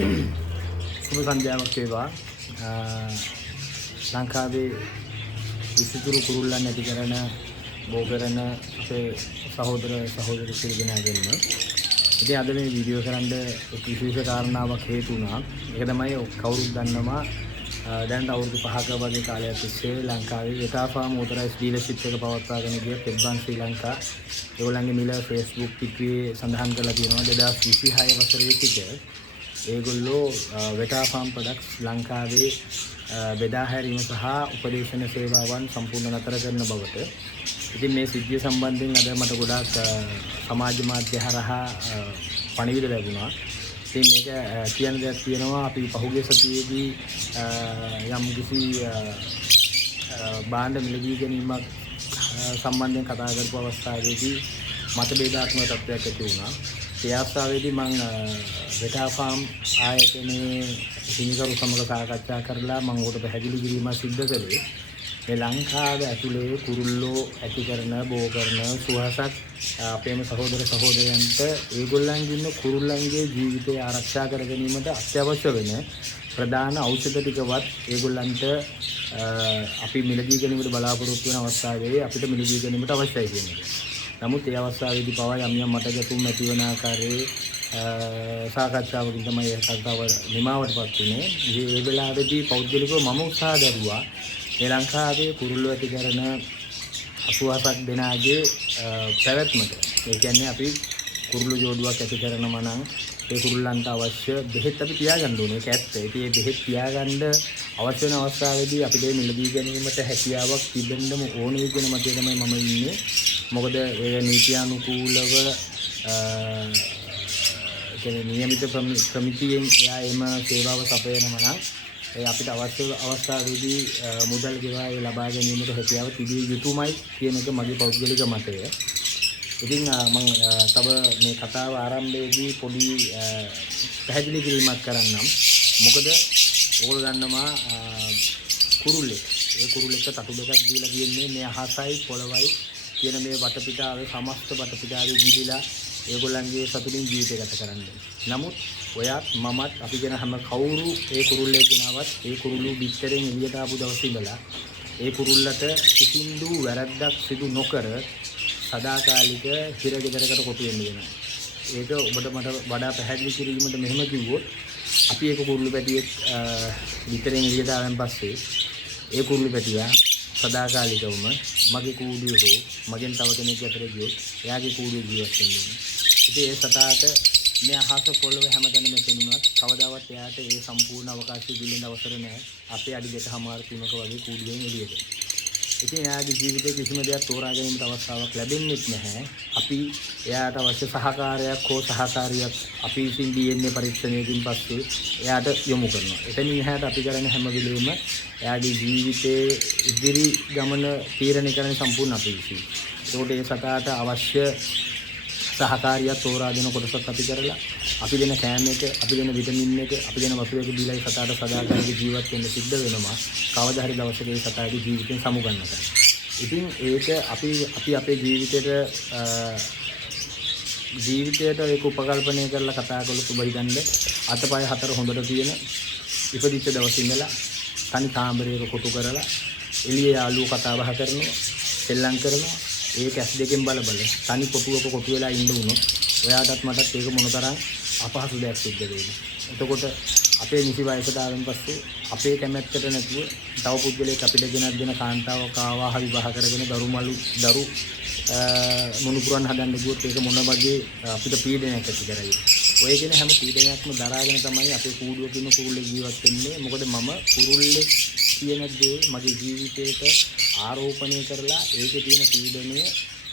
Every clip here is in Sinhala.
සුබ සන්ධ්‍යාවක් වේවා. ලංකාවේ විසිතුරු කුරුල්ලන් නැති කරන බෝ කරන අපේ සහෝදර සිල් දෙනාගෙන් ඉතින් අද මේ වීඩියෝ කරන්න විශේෂ කාරණාවක් හේතු වුණා. ඒක තමයි කවුරුත් දන්නවා දැන් අවුරුදු 5ක වගේ කාලයක් තිස්සේ ලංකාවේ වෙතාෆාම් ඕතරයිස් ඩීලර්ෂිප් එක පවත්වාගෙන ගිය පෙබ්බන් ශ්‍රී ලංකා ඒගොල්ලන්ගේ මිල Facebook පිටුවේ සඳහන් කරලා තියෙනවා 2026 වසරේ සිට ඒගොල්ලෝ වෙතාෆාම් ප්‍රොඩක්ට්ස් ලංකාවේ බෙදා හැරීම සහ උපදේශන සේවාවන් සම්පූර්ණ නතර කරන බවට. ඉතින් මේ සිද්ධිය සම්බන්ධයෙන් අද මට ගොඩාක් සමාජ මාධ්‍ය හරහා පණිවිඩ ලැබුණා. ඉතින් මේක කියන දෙයක් තියෙනවා අපි පහුගිය සතියේදී යම් කිසි භාණ්ඩ මිලදී ගැනීමක් සම්බන්ධයෙන් කතා කරපු අවස්ථාවේදී මතභේදාත්මක තත්ත්වයක් ඇති වුණා. ඒ අවස්ථාවේදී මම වෙතාෆාම් ආයතනයේ හිමිකරු සමග සාකච්ඡා කරලා මම උකට පැහැදිලි කිරීමක් සිදු කළේ මේ ලංකාවේ ඇතුලේ කුරුල්ලෝ ඇති කරන බෝ කරන සුවහසක් අපේම සහෝදර සහෝදරයන්ට ඒගොල්ලන්ගේ ඉන්න කුරුල්ලන්ගේ ජීවිතය ආරක්ෂා කර ගැනීමට අත්‍යවශ්‍ය වෙන ප්‍රධාන ඖෂධ ටිකවත් ඒගොල්ලන්ට අපි මිලදී ගැනීමට බලාපොරොත්තු වෙන අවස්ථාවේ අපිට මිලදී ගැනීමට අවශ්‍යයි කියන එක. නමුත් ඒ අවස්ථාවේදී පවා යම් මට ගැටුම් ඇති වන ආකාරයේ සාකච්ඡාවකින් තමයි ඒ කතාව නිමාවටපත් වුණේ. මේ වෙලාවේදී පෞද්ගලිකව මම උත්සාහ දරුවා ශ්‍රී ලංකාවේ කුරුල්ලෝ ඇති කරන 80ක් දෙනාගේ පැවැත්මට. ඒ කියන්නේ අපි කුරුල්ලෝ ජෝඩුවක් ඇති කරනවා නම් ඒ කුරුල්ලන්ට අවශ්‍ය බෙහෙත් අපි තියාගන්න ඕනේ. ඒක ඇත්ත. ඉතින් මේ බෙහෙත් තියාගන්න අවශ්‍ය වෙන අවස්ථාවේදී අපිට මිලදී ගැනීමට හැකියාවක් තිබෙන්නම ඕනේ කියන මතය තමයි මම ඉන්නේ. මොකද ඒ නීත්‍යානුකූලව කියන්නේ නියමිත ප්‍රමිතියෙන් එයා එම සේවාව සපයනවා නම් ඒ අපිට අවශ්‍ය අවස්ථාවේදී මුදල් ගෙවා ඒ ලබා ගැනීමට හැකියාව තිබිය යුතුමයි කියන එක මගේ පෞද්ගලික මතය. ඉතින් මම තව මේ කතාව ආරම්භයේදී පොඩි පැහැදිලි කිරීමක් කරන්නම්. මොකද ඕගොල්ලෝ දන්නවා කුරුල්ලෙක්. ඒ කුරුල්ලෙක්ට තටු දෙකක් දීලා තියෙන්නේ මේ අහසයි පොළවයි කියන මේ වටපිටාවේ සමස්ත වටපිටාවේ ගිලිලා ඒගොල්ලන්ගේ සතුටින් ජීවිතය ගත කරන්න. නමුත් ඔයත් මමත් අපි ගැන හැම කවුරු ඒ කුරුල්ලෙක් ගෙනාවත් ඒ කුරුළු බිත්තරෙන් එළියට ආපු දවස් ඉඳලා ඒ කුරුල්ලට කිසිදු වැරද්දක් සිදු නොකර සදාකාලික හිරගෙදරකට කොටු වෙන්න වෙනවා. ඒක ඔබට මට වඩා පැහැදිලි කිරීමට මෙහෙම කිව්වොත් අපි ඒක කුරුළු පැටියෙක් බිත්තරෙන් එළියට ආවන් පස්සේ ඒ කුරුළු පැටියා සදාකාලිකවම මගේ කූඩුවේ හෝ මගෙන් තව කෙනෙක් අතර ගියොත් එයාගේ කූඩුවේ ජීවත් වෙන්න ඕනේ. ඉතින් ඒ සතාට මේ අහස පොළව හැමතැනම පෙනුනත් කවදාවත් එයාට ඒ සම්පූර්ණ අවකාශය දෙන්න අවසර නැහැ. අපේ අඩි 2.5 3ක වගේ කූඩුවෙන් එළියට. ඉතින් එයාගේ ජීවිතේ කිසිම දෙයක් තෝරා ගැනීමට අවස්ථාවක් ලැබෙන්නේ නැහැ. අපි එයාට අවශ්‍ය සහකාරයක් හෝ සහකාරියක් අපි විසින් DNA පරීක්ෂණයකින් පස්සේ එයාට යොමු කරනවා. එතනින් එහාට අපි කරන හැම වෙලෙම එයාගේ ජීවිතයේ ඉදිරි ගමන තීරණය කරන සම්පූර්ණ අපි විසින්. ඒකට ඒ සතාට අවශ්‍ය සහකාරියක් තෝරා දෙන කොටසක් අපි කරලා අපි දෙන කෑම එක, අපි දෙන විටමින් එක, අපි දෙන වතුර එක දීලා ඒ සතාට සදාකාලික ජීවත් වෙන්න සිද්ධ වෙනවා. කවදා හරි දවසක ඒ සතාගේ ජීවිතෙන් සමු ගන්නට. ඉතින් ඒක අපි අපේ ජීවිතයට ඒක උපකල්පනය කරලා කතා කළොත් ඔබ හිතන්න අතපය හතර හොඳට තියෙන ඉපදිච්ච දවස් ඉඳලා තනි කාමරයක කොටු කරලා එළියේ යාළුවෝ කතා බහ කරනවා, සෙල්ලම් කරනවා. ඒක ඇස් දෙකෙන් බල තනි කොටුවක කොටු වෙලා ඉන්න උනොත් ඔයාටත් මටත් ඒක මොනතරම් අපහසු දෙයක් සිද්ධ වෙයිද. එතකොට අපේ නිසි වයසට ආවෙන් පස්සේ අපේ කැමැත්තට නැතුව තව පුද්ගලයෙක් අපිට ගෙනත් දෙන කාන්තාවක් ආවාහ විවාහ කරගෙන දරු මුණුපුරන් හදන්න ගියොත් ඒක මොන වගේ අපිට පීඩනයක් ඇති කරයිද. ඔය කියන හැම පීඩනයක්ම දරාගෙන තමයි අපේ කූඩුවක ඉන්න කුරුල්ලෙක් ජීවත් වෙන්නේ. මොකද මම කුරුල්ලෙක් කියන දේ මගේ ජීවිතේට ආරෝපණය කරලා ඒකේ තියෙන පීඩනය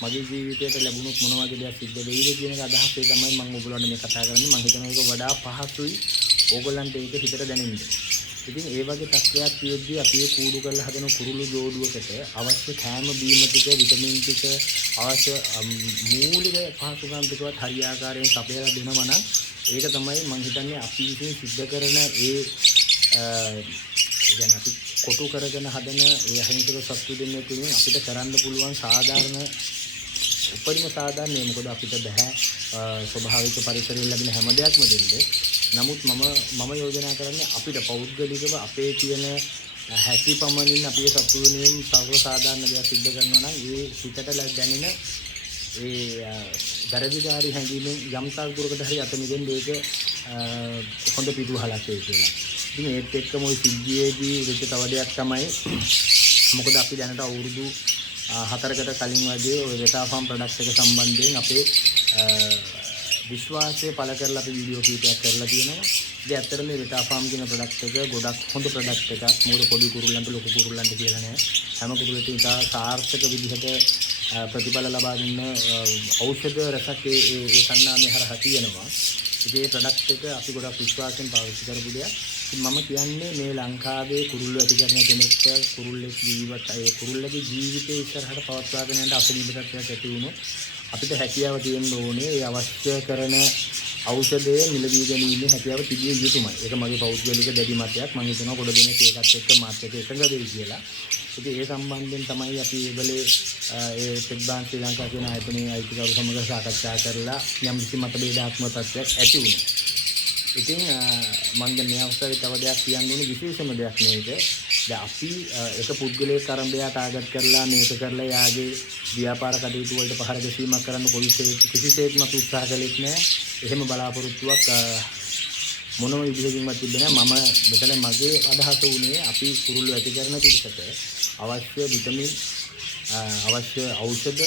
මගේ ජීවිතයට ලැබුණොත් මොන වගේ දෙයක් සිද්ධ වෙයිද කියන එක අදහසේ තමයි මම ඔයගොල්ලන්ට මේ කතා කරන්නේ. මම හිතනවා ඒක වඩා පහසුයි ඕගොල්ලන්ට ඒක හිතට දැනෙන්න. ඉතින් ඒ වගේ තත්ත්වයක් තියෙද්දී අපි ඒ කූඩු කරලා හදන කුරුළු ජෝඩුවකට අවශ්‍ය කෑම බීම ටික, විටමින් ටික, අවශ්‍ය මූලික පහසුකම් ටිකවත් හරියාකාරයෙන් සපයලා දෙනවා නම් ඒක තමයි මම හිතන්නේ අපි විසින් සිද්ධ කරන ඒ يعني අපි කොටු කරගෙන හදන ඒ අහිංසක සත්තු දෙන්නේ තුලින් අපිට කරන්න පුළුවන් සාධාරණ උපරිම සාධාරණේ මොකද අපිට බෑ ස්වභාවික පරිසරයෙන් ලැබෙන හැම දෙයක්ම දෙන්නේ නමුත් මම යෝජනා කරන්නේ අපිට පෞද්ගලිකව අපේ තියෙන හැකි පමණින් අපේ සතු වෙනුවෙන් සර්ව සාධාරණ දේවල් සිද්ධ කරනවා නම් ඒ සිතට දැනෙන ඒ දරදිකාරී හැඟීමෙන් යම් තාක් දුරකට හරි අත මිදෙන්න ඒක හොඳ පිටුවහලක් ඒ කියලා. ඉතින් ඒත් එක්කම ওই සිද්ධියේදී වෙච්ච තව දෙයක් තමයි මොකද අපි දැනට අවුරුදු 4කට කලින් වගේ ওই වෙටා ෆාම් ප්‍රොඩක්ට් එක සම්බන්ධයෙන් අපේ විශ්වාසය පළ කරලා අපි වීඩියෝ කීපයක් කරලා තියෙනවා. ඉතින් ඇත්තටම මේ වෙටා ෆාම් කියන ප්‍රොඩක්ට් එක ගොඩක් හොඳ ප්‍රොඩක්ට් එකක්. මොකද පොඩි කුරුල්ලන්ට ලොකු කුරුල්ලන්ට කියලා නෑ. හැම කුරුල්ලෙකම ඉතා සාර්ථක විදිහට ප්‍රතිඵල ලබා දෙන ඖෂධ රසක් ඒ කන්නාමේ හරහා තියෙනවා. ඉතින් මේ ප්‍රොඩක්ට් එක අපි ගොඩක් විශ්වාසයෙන් පාවිච්චි කරපු දෙයක්. මම කියන්නේ මේ ලංකාවේ කුරුල්ල ඇති කරන කෙනෙක්ට කුරුල්ලගේ ජීවිතය ඉස්සරහට පවත්වාගෙන යන්න අසනීප තත්ත්වයක් ඇති වුණොත් අපිට හැකියාව තියෙන්න ඕනේ ඒ අවශ්‍ය කරන ඖෂධය මිලදී ගැනීමේ හැකියාව තිබිය යුතුමයි. ඒක මගේ පෞද්ගලික දැඩි මතයක්. මම හිතනවා ගොඩ දෙනෙක් ඒකත් එක්ක මාත් එක්ක එකඟ වෙයි කියලා. ඉතින් ඒ සම්බන්ධයෙන් තමයි අපි ඒගොල්ලේ ඒ පෙඩ්බාන් ශ්‍රී ලංකා කියන ආයතනයේ අයිතිකරු සමග සාකච්ඡා කරලා යම් කිසි මතභේදාත්මක තත්ත්වයක් ඇති වුණා. ඉතින් මම දැන් මේ අවස්ථාවේ තව දෙයක් කියන්න ඕනේ විශේෂම දෙයක් මේක. දැන් අපි එක පුද්ගලයෙක් ආරම්භය ටාගට් කරලා මේක කරලා යාගේ ව්‍යාපාර කටයුතු වලට පහර ගැසීමක් කරන්න කිසිසේත්ම උත්සාහ කළෙත් නැහැ. එහෙම බලාපොරොත්තුවක් මොනම විදිහකින්වත් තිබෙන්නේ නැහැ. මම මෙතන මගේ අදහස උනේ අපි කුරුල්ලෝ ඇති කරන පිළිසකට අවශ්‍ය විටමින් අවශ්‍ය ඖෂධ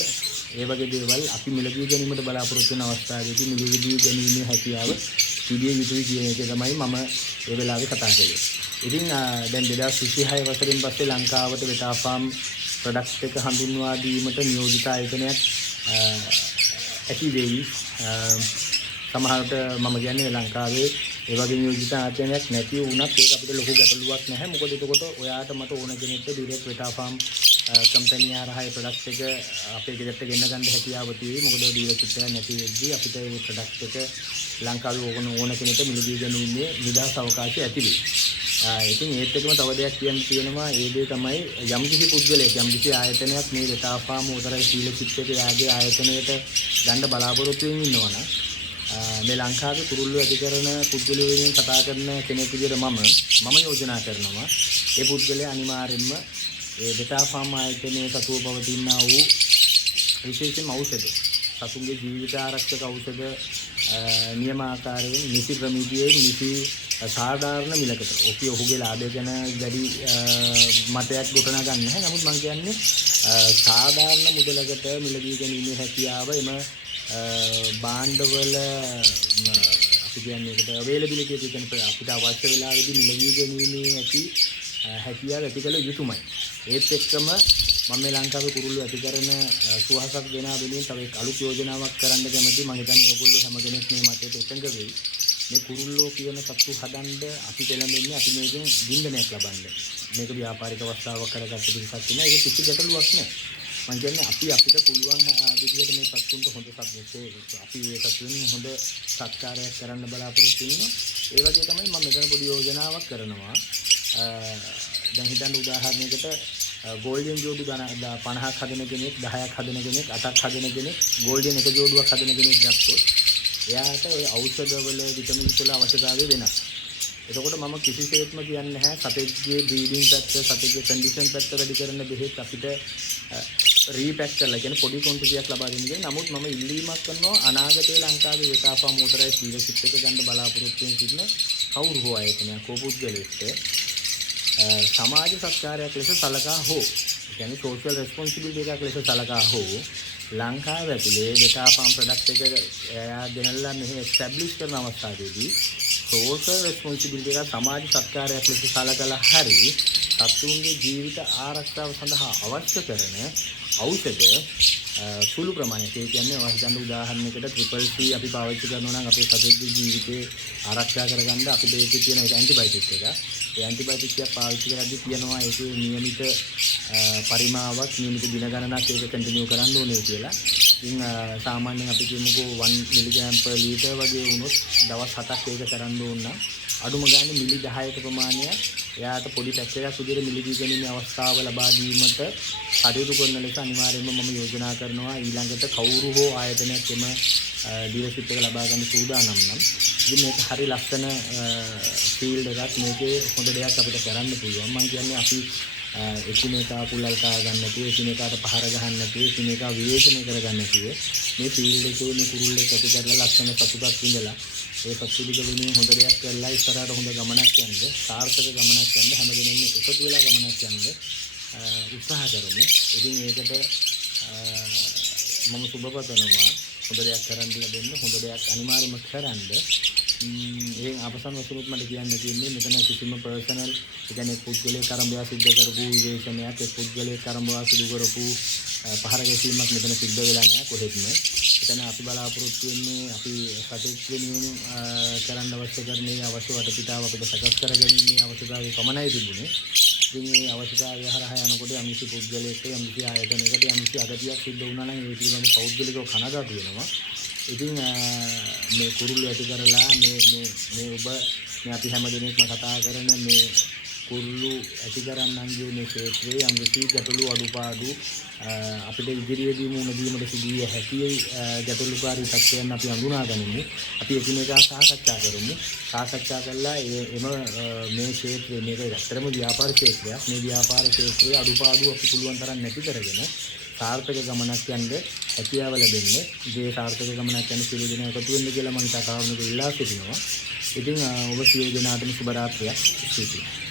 ඒ වගේ දේවල් අපි මිලදී ගැනීමට බලාපොරොත්තු වෙන අවස්ථාවේදී මිලදී ගැනීමේ හැකියාව තිබිය යුතුයි කියන එක තමයි මම ඒ වෙලාවේ කතා කළේ. ඉතින් දැන් 2026 වසරෙන් පස්සේ ලංකාවට වෙටා ෆාම් ප්‍රොඩක්ට් එක හඳුන්වා දීමට නියෝජිත ආයතනයක් ඇති වෙයි. සමහරවිට මම කියන්නේ ලංකාවේ ඒ වගේ නියෝජිත ආයතනයක් නැති වුණත් ඒක අපිට ලොකු ගැටලුවක් නැහැ. මොකද එතකොට ඔයාට මට ඕන කෙනෙක්ට ඩිරෙක්ට් වෙටා ෆාම් කම්පැනි ආරහයි ප්‍රොඩක්ට් එක අපේ ගෙදරට ගෙන්න ගන්න හැකියාව තියෙයි. මොකද ඩීලර්ෂිප් එක නැති වෙද්දී අපිට මේ ප්‍රොඩක්ට් එක ලංකාවේ ඕන කෙනෙක්ට මිලදී ගැනීමේ නිදහස් අවකාශය ඇති වෙයි. ඉතින් ඒත් එක්කම තව දෙයක් කියන්න තියෙනවා. ඒ දේ තමයි යම්කිසි පුද්ගලයෙක් යම්කිසි ආයතනයක් මේ වෙටා ෆාම් උතරයි ඩීලර්ෂිප් එක යාගේ ආයතනයට ගන්න බලාපොරොත්තු වෙමින් ඉන්නවනම් මේ ලංකාවේ කුරුල්ලෝ ඇති කරන පුද්ගලයෝ වෙනුවෙන් කතා කරන කෙනෙක් විදිහට මම යෝජනා කරනවා ඒ පුද්ගලයා අනිවාර්යෙන්ම ඒ වෙටා ෆාම් ආයතනයේ සතුව පවතිනා වූ විශේෂම ඖෂධ සතුන්ගේ ජීවිත ආරක්ෂක ඖෂධ නියමාකාරයෙන් නිසි ප්‍රමිතියෙන් නිසි සාධාරණ මිලකට ඔහුගේ ලාභය ගැන වැඩි මතයක් ගොඩනගා ගන්න නැහැ. නමුත් මම කියන්නේ සාධාරණ මුදලකට මිලදී ගැනීමේ හැකියාව එම භාණ්ඩවල අපි කියන්නේ ඒකට අවේලබිලිටි එක කියන්නේ අපිට අවශ්‍ය වෙලාවෙදී මිලදී ගැනීමේ ඇති හැකියාව ඇති කළ යුතුමයි. ඒත් එක්කම මම මේ ලංකාවේ කුරුල්ලෝ ඇති කරන සුවහසක් දෙන වෙනුවෙන් තව එක් අලුත් යෝජනාවක් කරන්න කැමතියි. මම හිතන්නේ ඔයගොල්ලෝ හැම කෙනෙක් මේ මතයට එකඟ වෙයි. මේ කුරුල්ලෝ කියන සත්තු හදන්න අපි පෙළඹෙන්නේ අපි මේකෙන් වින්දනයක් ලබන්න. මේක ව්‍යාපාරික අවස්ථාවක් කරගත්ත පිළිසක් වෙනවා. ඒක කිසි ගැටලුවක් නැහැ. මම කියන්නේ අපිට පුළුවන් විදිහට මේ සත්තුන්ට හොඳ සත්ත්වයේ අපි මේ සත්තුන් හොඳ සත්කාරයක් කරන්න බලාපොරොත්තු වෙනවා. ඒ වගේ තමයි මම මෙතන පොඩි යෝජනාවක් කරනවා. දැන් හිතන්න උදාහරණයකට ගෝල්ඩන් ජෝඩු 50ක් හදන කෙනෙක් 10ක් හදන කෙනෙක් 8ක් හදන කෙනෙක් ගෝල්ඩන් එක ජෝඩුවක් හදන කෙනෙක් ගත්තොත් එයාට ওই ඖෂධවල විටමින් වල අවශ්‍යතාවය වෙනස්. එතකොට මම කිසිසේත්ම කියන්නේ නැහැ සතෙක්ගේ බ්‍රීඩින් පැත්ත සතෙක්ගේ කන්ඩිෂන් පැත්ත වැඩි කරන බෙහෙත් අපිට රීපැක් කරලා කියන්නේ පොඩි ක්වොන්ටිටියක් ලබා දෙන්න කියන. නමුත් මම ඉල්ලීමක් කරනවා අනාගතයේ ලංකාවේ වෙටා ෆාම් මොටරයිස් ඩීලර්ෂිප් එක ගන්න බලාපොරොත්තු වෙන සිටින කවුරු හෝ ආයතනයක් හෝ පුද්ගලයෙක්ට සමාජ සත්කාරයක් ලෙස සලකා හෝ කියන්නේ සෝෂල් රෙස්පොන්සිබිලිටි එකක් ලෙස සලකා හෝ ලංකාව ඇතුලේ වෙටා ෆාම් ප්‍රොඩක්ට් එක එයා ගෙනල්ලා මෙහි එස්ටැබ්ලිෂ් කරන අවස්ථාවේදී සෝෂල් රෙස්පොන්සිබිලිටි එක සමාජ සත්කාරයක් ලෙස සලකලා හරි සතුන්ගේ ජීවිත ආරක්ෂාව සඳහා අවශ්‍ය කරන ඖෂධ සුළු ප්‍රමාණයක්. ඒ කියන්නේ වහිතන්න උදාහරණයකට ට්‍රිපල් C අපි පාවිච්චි කරනවා නම් අපේ සතෙක්ගේ ජීවිතේ ආරක්ෂා කරගන්න අපිට ඒකේ තියෙන ඇන්ටිබයොටික් එක. ඒ ඇන්ටිබයොටික් එක පාවිච්චි කරද්දී කියනවා ඒකේ නියමිත පරිමාවක් නියමිත දින ගණනක් ඒක කන්ටිනියු කරන්න ඕනේ කියලා. ඉතින් සාමාන්‍යයෙන් අපි කියමුකෝ 1 මිලිග්‍රෑම් per liter වගේ වුණොත් දවස් 7ක් ඒක කරන්න ඕන නම් අඩුම ගානේ මිලි 10ක ප්‍රමාණයක් එයාට පොඩි පැක් එකක් විදිහට මිලදී ගැනීමේ අවස්ථාව ලබා දීමට කටයුතු කරන ලෙස අනිවාර්යයෙන්ම මම යෝජනා කරනවා ඊළඟට කවුරු හෝ ආයතනයක් එම ඩීලර්ෂිප් එක ලබා ගන්න සූදානම් නම් ඉතින් මේක හරි ලස්සන ෆීල්ඩ් එකක්. මේකේ හොඳ දෙයක් අපිට කරන්න පුළුවන්. මම කියන්නේ අපි එකිනෙකා කුලල් කා ගන්න නැතුව, එකිනෙකාට පහර ගහන්න නැතුව, එකිනෙකා විවේචනය කරගන්න නැතුව මේ ෆීල්ඩ් එකේ මේ කුරුල්ලෙක් ඇති කරලා ලස්සන සතුටක් විඳලා ඒ සතුටික වෙනුවෙන් හොඳ දෙයක් කරලා ඉස්සරහට හොඳ ගමනක් යන්න, සාර්ථක ගමනක් යන්න හැමදෙනෙම එකතු වෙලා ගමනක් යන්න උත්සාහ කරමු. ඉතින් ඒකට මම සුබ පතනවා හොඳ දෙයක් කරන්න ලැබෙන්න, හොඳ දෙයක් අනිවාර්යයෙන්ම කරන්න. ඒ අවසන් වශයෙන් මට කියන්න තියෙන්නේ මෙතන කිසිම පර්සනල්, ඒ කියන්නේ පුද්ගලික කරඹයා සිද්ධ කරපු විවේචනයක්, ඒ පුද්ගලික කරඹයා සිදු කරපු පහර ගැසීමක් මෙතන සිද්ධ වෙලා නැහැ කොහෙත්ම. එතන අපි බලාපොරොත්තු වෙන්නේ අපි සතෙක් වෙනුවෙන් කරන්න අවශ්‍ය කරන අවශ්‍ය වටපිටාව අපිට සකස් කරගැනීමේ අවශ්‍යතාවය පමණයි තිබුණේ. ඉතින් මේ අවශ්‍යතාවය හරහා යනකොට යම්කිසි පුද්ගලයෙක්ට, යම්කිසි ආයතනයකට යම්කිසි අගතියක් සිද්ධ වුණා නම් ඒ පිළිබඳ පෞද්ගලිකව කනගාටු වෙනවා. ඉතින් මේ කුරුල්ල ඇති කරලා මේ ඔබ මේ අපි හැම දිනෙකම කතා කරන මේ කුරුල්ලු ඇති කරන්නන්ගේ මේ ක්ෂේත්‍රයේ යම්කිසි ගැටලු අඩුපාඩු අපිට ඉදිරියේදී මුහුණ දීමට සිදුවිය හැකි ගැටලුකාරී තත්ත්වයන් අපි හඳුනා ගනිමු. අපි එකිනෙකා සාකච්ඡා කරමු. සාකච්ඡා කළා මේ ක්ෂේත්‍රයේ මේක ඇත්තටම ව්‍යාපාර ක්ෂේත්‍රයක්. මේ ව්‍යාපාර ක්ෂේත්‍රයේ අඩුපාඩු අපි පුළුවන් තරම් නැති කරගෙන සාර්ථක ගමනක් යන්න හැකියාව ලැබෙන්න. මේ සාර්ථක ගමනක් යන සියලු දෙනා එකතු වෙන්න කියලා මම කතාවකට ඉල්ලා සිටිනවා. ඉතින් ඔබ සියලු දෙනාටම සුබ රාත්‍රියක්. ස්තුතියි.